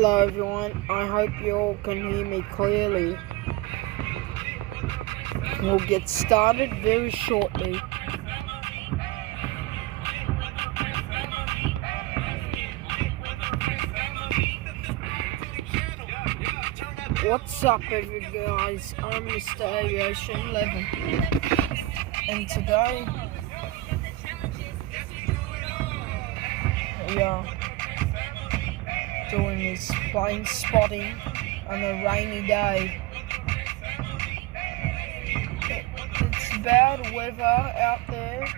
Hello everyone, I hope you all can hear me clearly. We'll get started very shortly. What's up guys, I'm Mr. Aviation 11 and today we are doing this plane spotting on a rainy day. It's bad weather out there.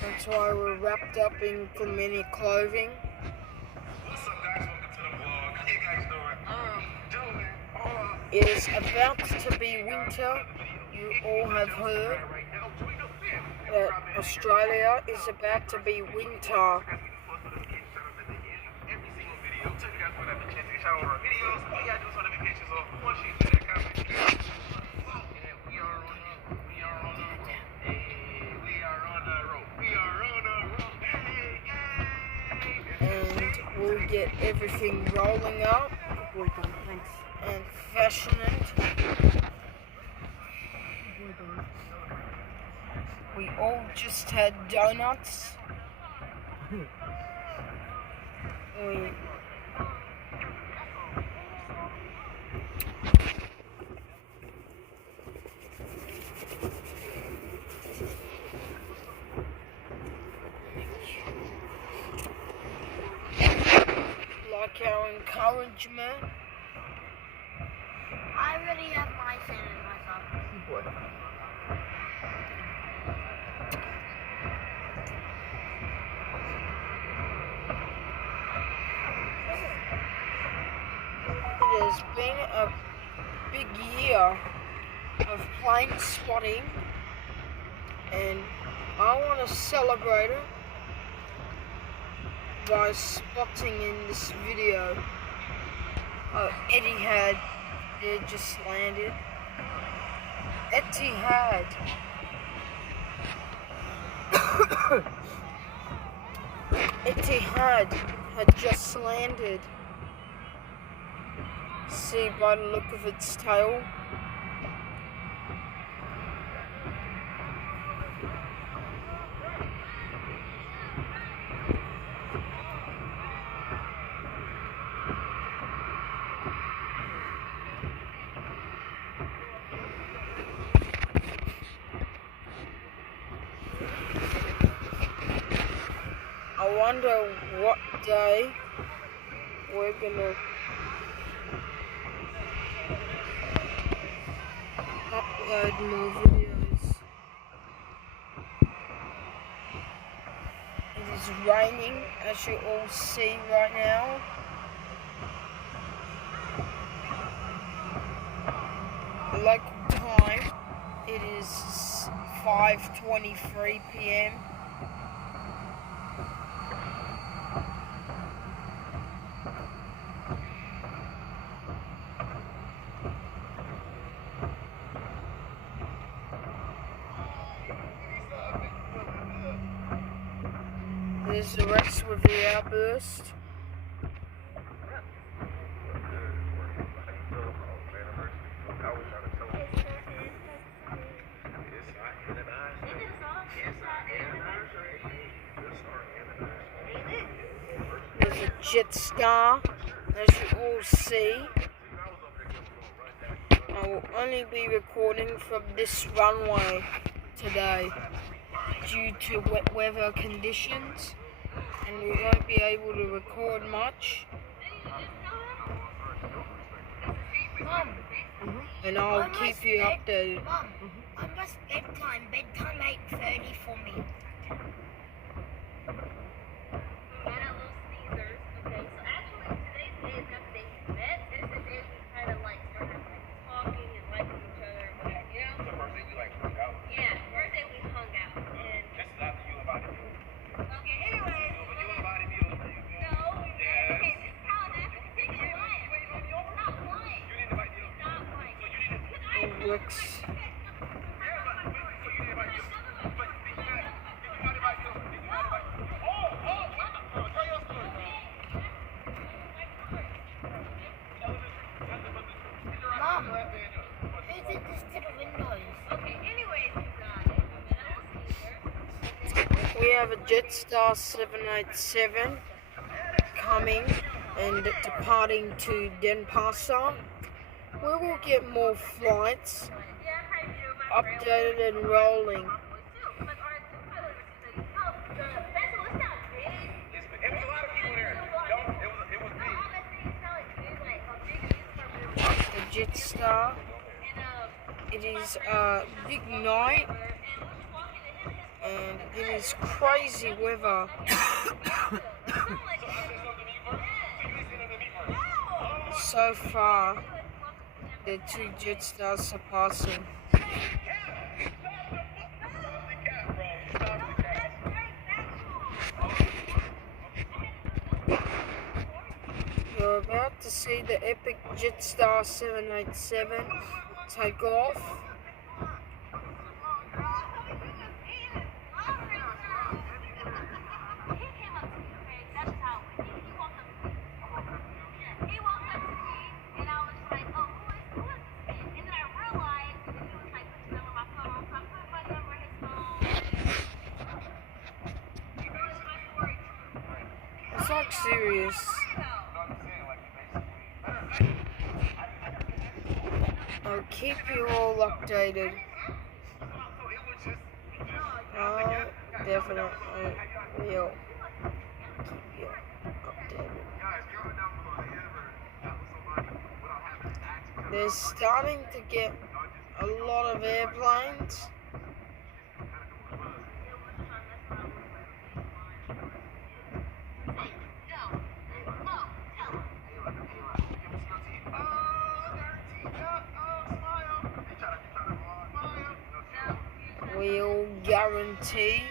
That's why we're wrapped up in many clothing. It is about to be winter. You all have heard that Australia is about to be winter. And we'll get everything rolling up and fashioned. We all just had donuts. Like our encouragement. I already have my fan in myself. It has been a big year of plane spotting, and I want to celebrate it by spotting in this video. Etihad, they just landed. Etihad. Etihad had just landed. See by the look of its tail. I wonder what day we're gonna upload more videos. It is raining, as you all see right now. The local time, it is 5:23 p.m. There's the rest with the outburst. There's a jet star, as you all see. I will only be recording from this runway today due to wet weather conditions, and we won't be able to record much. Mom, And I'll keep you updated. Mom, almost bedtime 8:30 for me. Works. we have a Jetstar 787 coming and departing to Denpasar. We will get more flights updated and rolling. The Jetstar. It is a big night and it is crazy weather. So far, the two Jetstars are passing. You're about to see the epic Jetstar 787 take off. It's like serious. I'll keep you all updated. I definitely will keep you updated. They're starting to get a lot of airplanes. We'll guarantee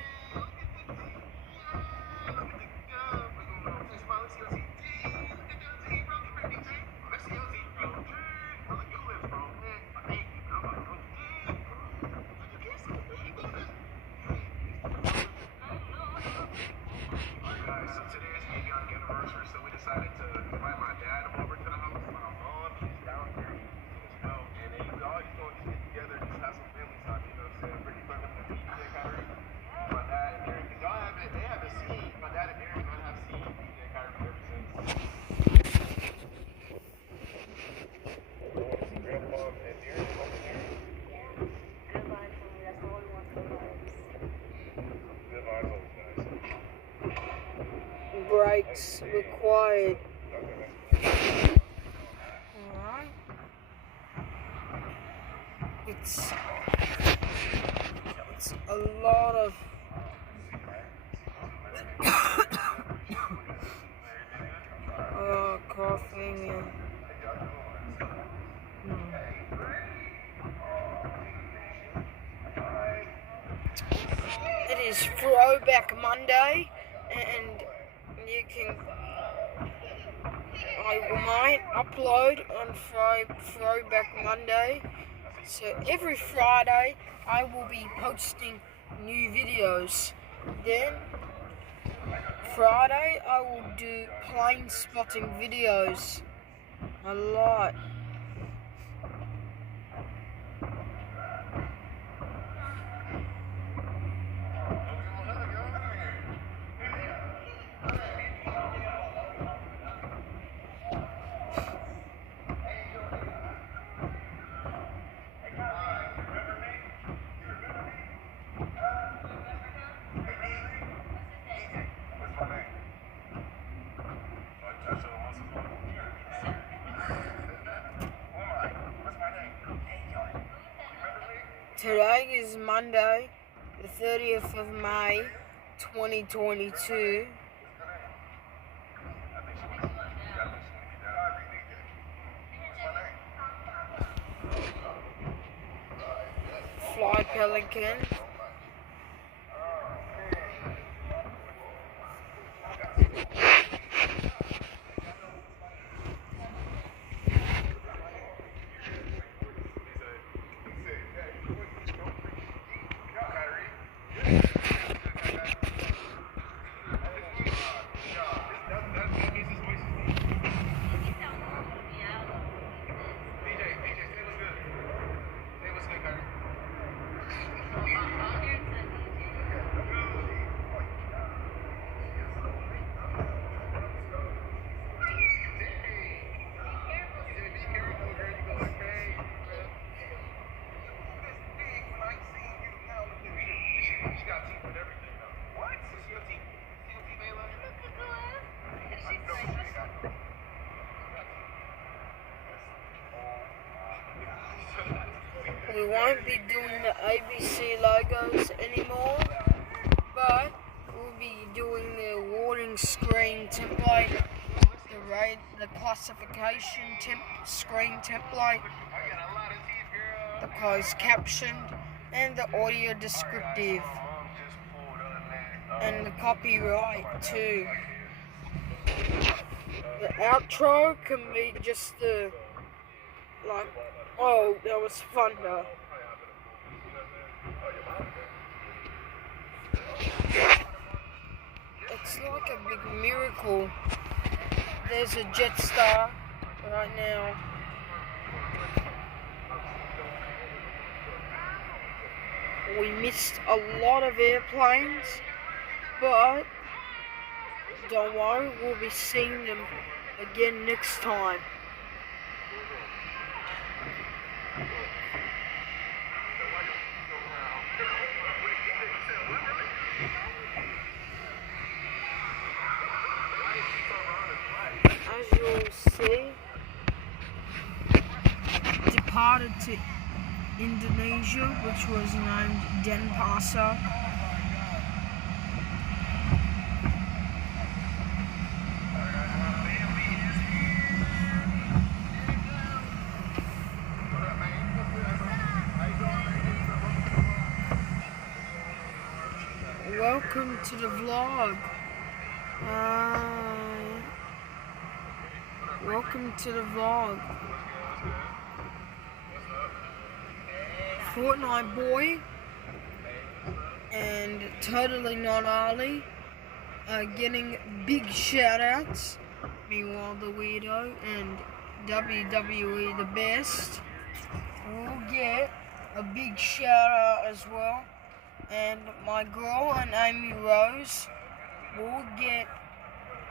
brakes required. Alright. It's a lot of coughing and it is Throwback Monday, and you can I might upload on Throwback Monday. So every Friday I will be posting new videos. Then Friday I will do plane spotting videos a lot. Today is Monday, the 30th of May, 2022. Fly Pelican. won't be doing the ABC logos anymore, but we'll be doing the warning screen template, the classification screen template, the closed caption, and the audio descriptive, and the copyright too. The outro can be just oh, that was thunder. It's like a big miracle. There's a jet star right now. We missed a lot of airplanes, but don't worry, we'll be seeing them again next time. As you'll see, departed to Indonesia, which was named Denpasar. Welcome to the vlog. Welcome to the vlog. Fortnite Boy and Totally Not Ali are getting big shout outs. Meanwhile, the Weirdo and WWE The Best will get a big shout out as well. And my girl and Amy Rose will get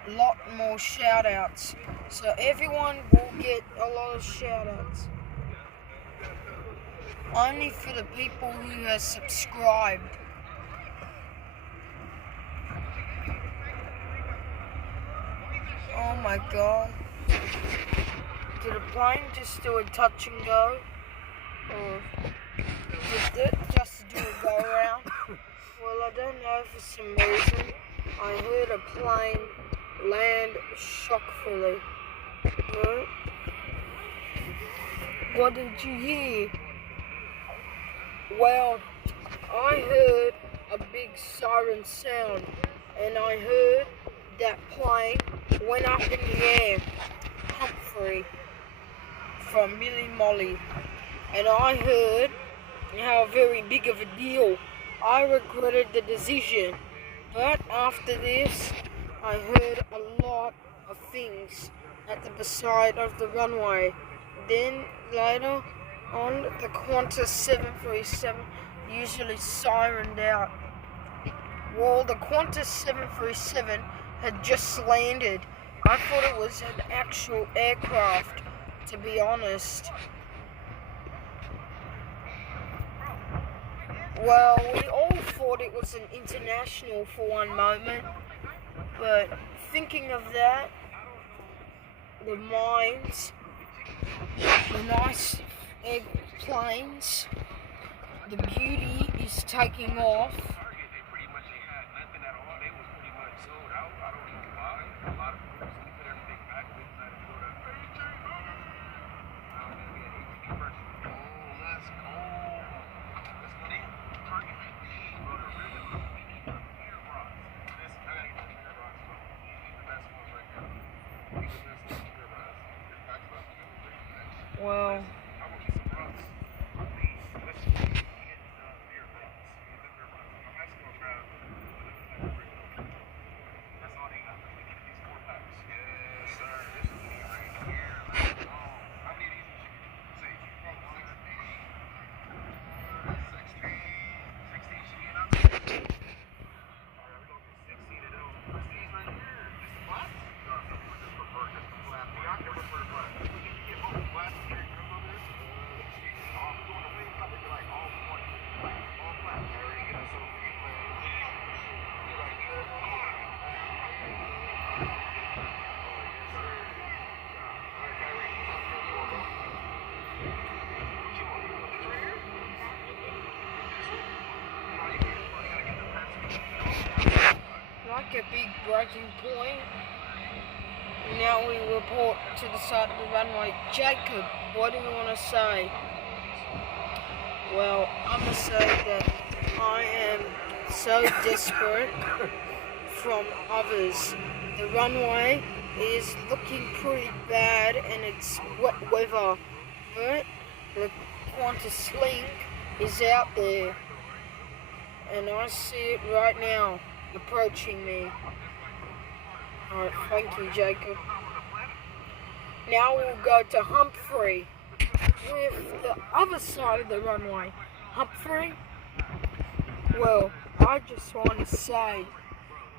a lot more shout outs. So everyone will get a lot of shout outs. Only for the people who have subscribed. Oh my god. Did the plane just do a touch and go? Or did it just do a go around? Well, I don't know, for some reason I heard a plane land shockfully. Right? What did you hear? Well, I heard a big siren sound, and I heard that plane went up in the air, Humphrey, from Millie Molly, and I heard how very big of a deal. I regretted the decision, but after this, I heard a lot of things at the side of the runway. Then later on, the Qantas 737 usually sirened out. Well, the Qantas 737 had just landed. I thought it was an actual aircraft, to be honest. Well, we all thought it was an international for one moment, but thinking of that, the mines, the nice airplanes, the beauty is taking off. Well, breaking point. Now we report to the side of the runway. Jacob, what do you want to say? Well, I'm going to say that I am so desperate from others. The runway is looking pretty bad and it's wet weather, but the Qantas Link is out there and I see it right now approaching me. Alright, thank you, Jacob. Now we'll go to Humphrey with the other side of the runway. Humphrey, well, I just want to say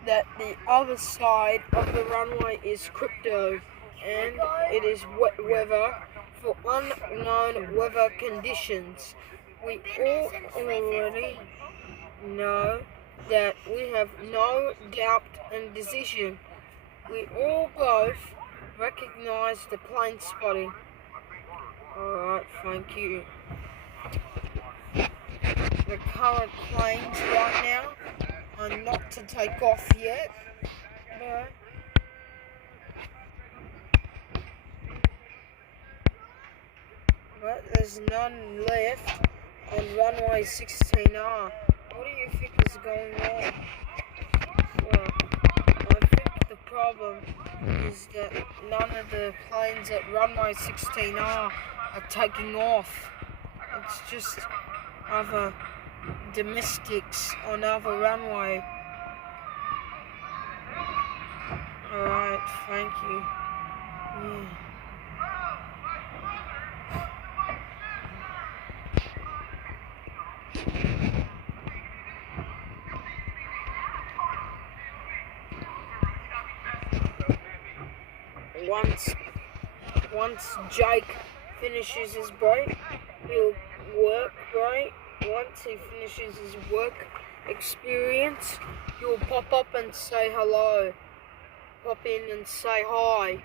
that the other side of the runway is crypto and it is wet weather for unknown weather conditions. We all already know that we have no doubt and decision. We all both recognize the plane spotting. Alright, thank you. The current planes right now are not to take off yet, but there's none left on runway 16R. What do you think is going on? Well, I think the problem is that none of the planes at runway 16R are taking off. It's just other domestics on other runway. Alright, thank you. Yeah. Once Jake finishes his break, he'll work break. Once he finishes his work experience, he'll pop up and say hello. Pop in and say hi.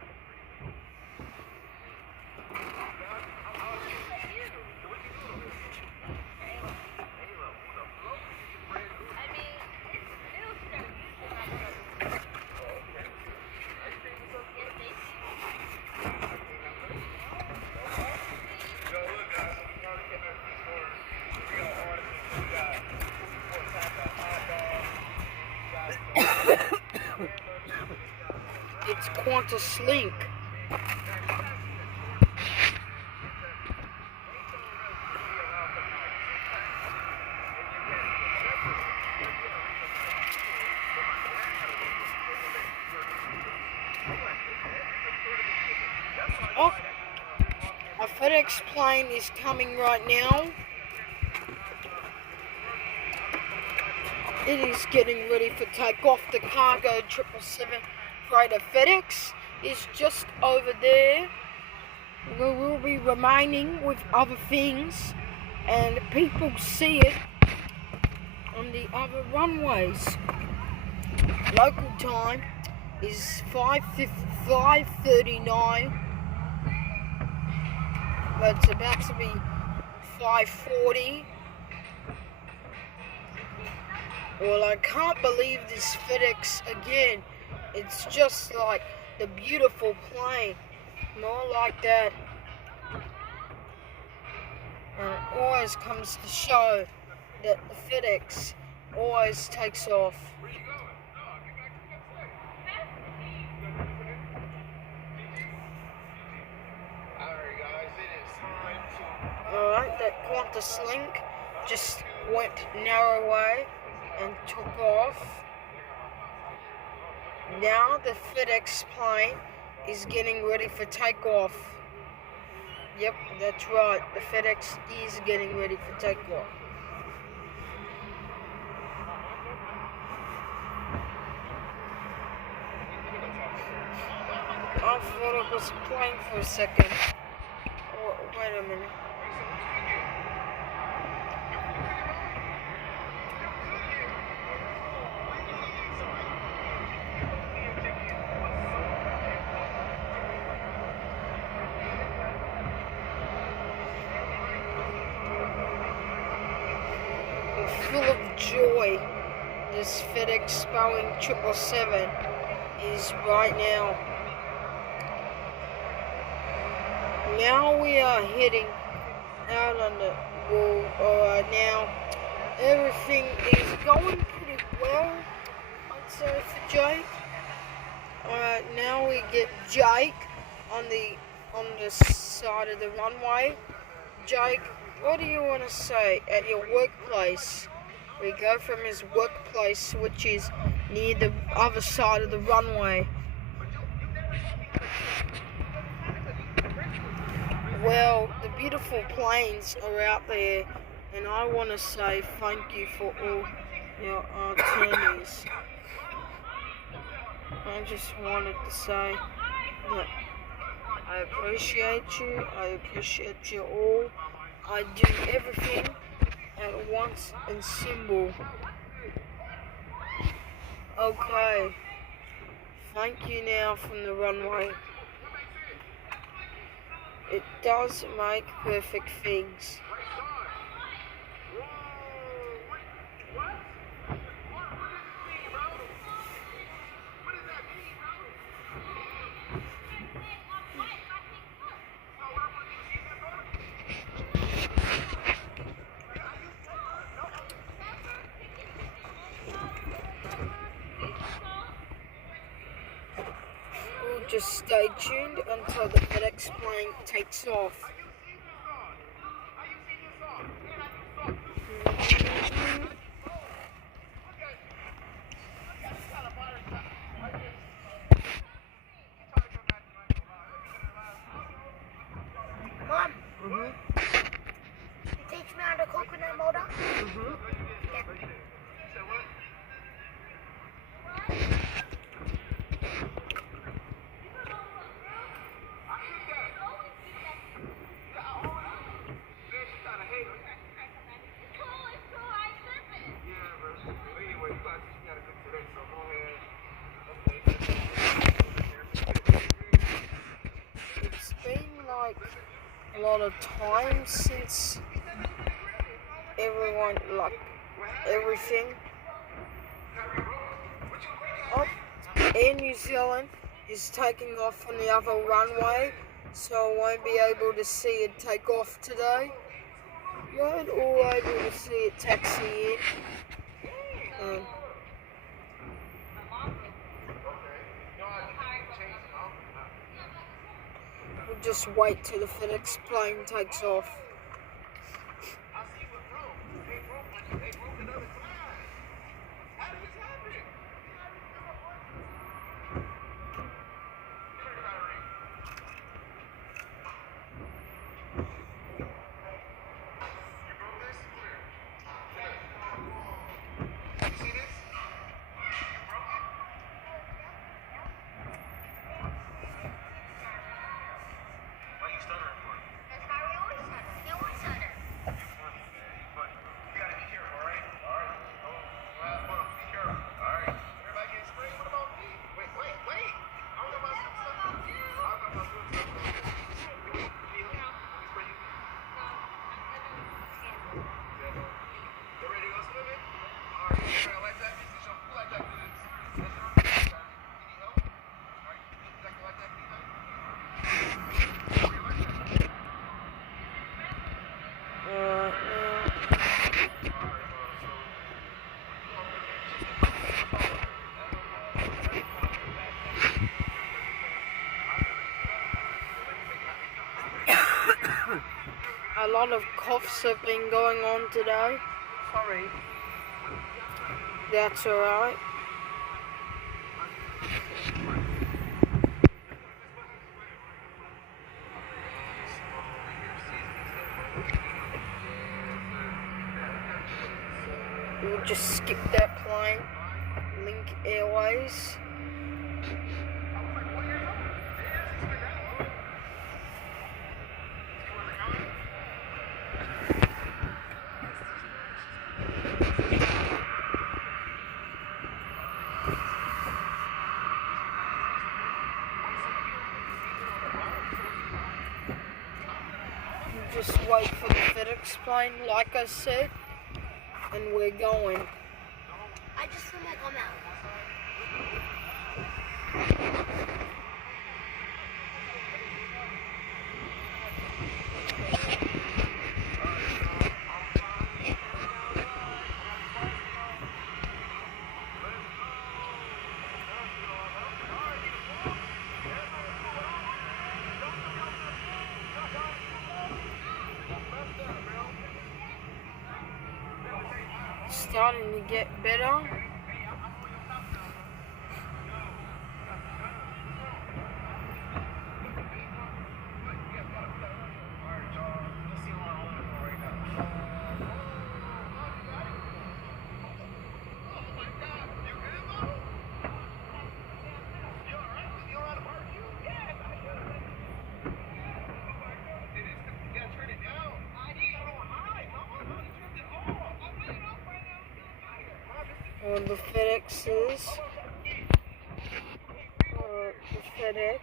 It's Qantas Link. Oh, a FedEx plane is coming right now. It is getting ready for takeoff. The cargo 777 freighter FedEx is just over there. We will be remaining with other things, and people see it on the other runways. Local time is 5:39, but it's about to be 5:40. Well, I can't believe this FedEx again. It's just like the beautiful plane, more like that. And it always comes to show that the FedEx always takes off. Alright, that Qantas Link just went narrow way and took off. Now the FedEx plane is getting ready for takeoff. Yep, that's right. The FedEx is getting ready for takeoff. I thought it was a plane for a second. Oh, wait a minute. Full of joy, this FedEx Boeing 777 is right now. Now we are heading out on the wall. Alright, now everything is going pretty well, I'd say, for Jake. Alright, now we get Jake on the side of the runway. Jake, what do you want to say at your workplace? We go from his workplace, which is near the other side of the runway. Well, the beautiful planes are out there, and I want to say thank you for all your attorneys. I just wanted to say that I appreciate you. I appreciate you all. I do everything at once and symbol. Okay. Thank you now from the runway. It does make perfect things. Just stay tuned until the FedEx plane takes off. Mom, you teach me how to coconut motor? It's been like a lot of time since everyone, like everything. Oh, Air New Zealand is taking off on the other runway, so I won't be able to see it take off today. You won't all able to see it taxi in. We'll just wait till the FedEx plane takes off. A lot of coughs have been going on today. Sorry. That's alright. We'll just skip that plane. Link Airways. Just wait for the FedEx plane, like I said, and we're going. I just feel like I'm out. starting to get better. Or the FedExes. Or the FedEx.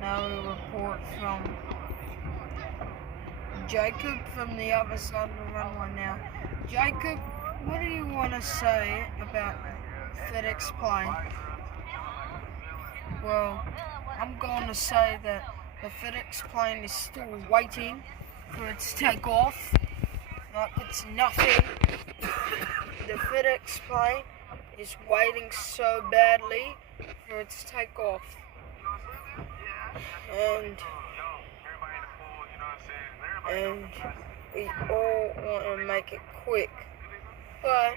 Now we report from Jacob from the other side of the runway now. Jacob, what do you want to say about FedEx plane? Well, I'm going to say that the FedEx plane is still waiting for its takeoff. Like it's nothing. The FedEx plane is waiting so badly for its takeoff. And we all want to make it quick, but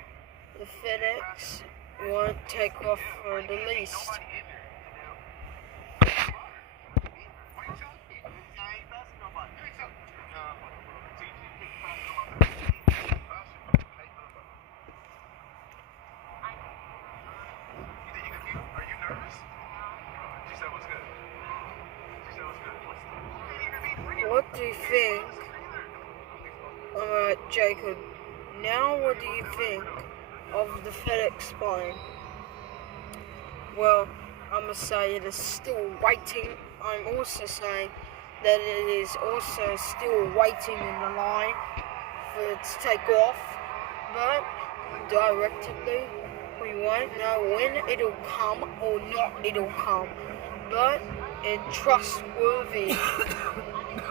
the FedEx won't take off for the least. What do you think? Alright, Jacob, now what do you think of the FedEx plane? Well, I'm going to say it is still waiting. I'm also saying that it is also still waiting in the line for its takeoff, but directly we won't know when it'll come or not it'll come, but it's trustworthy.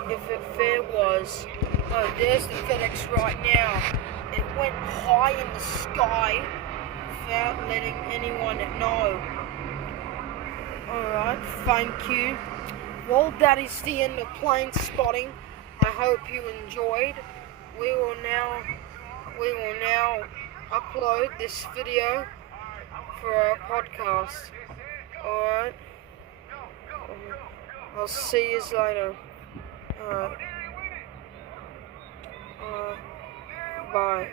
If it fair was. Oh, there's the FedEx right now. It went high in the sky without letting anyone know. Alright, thank you. Well, that is the end of plane spotting. I hope you enjoyed. We will now upload this video for our podcast. Alright. I'll see you later. Bye.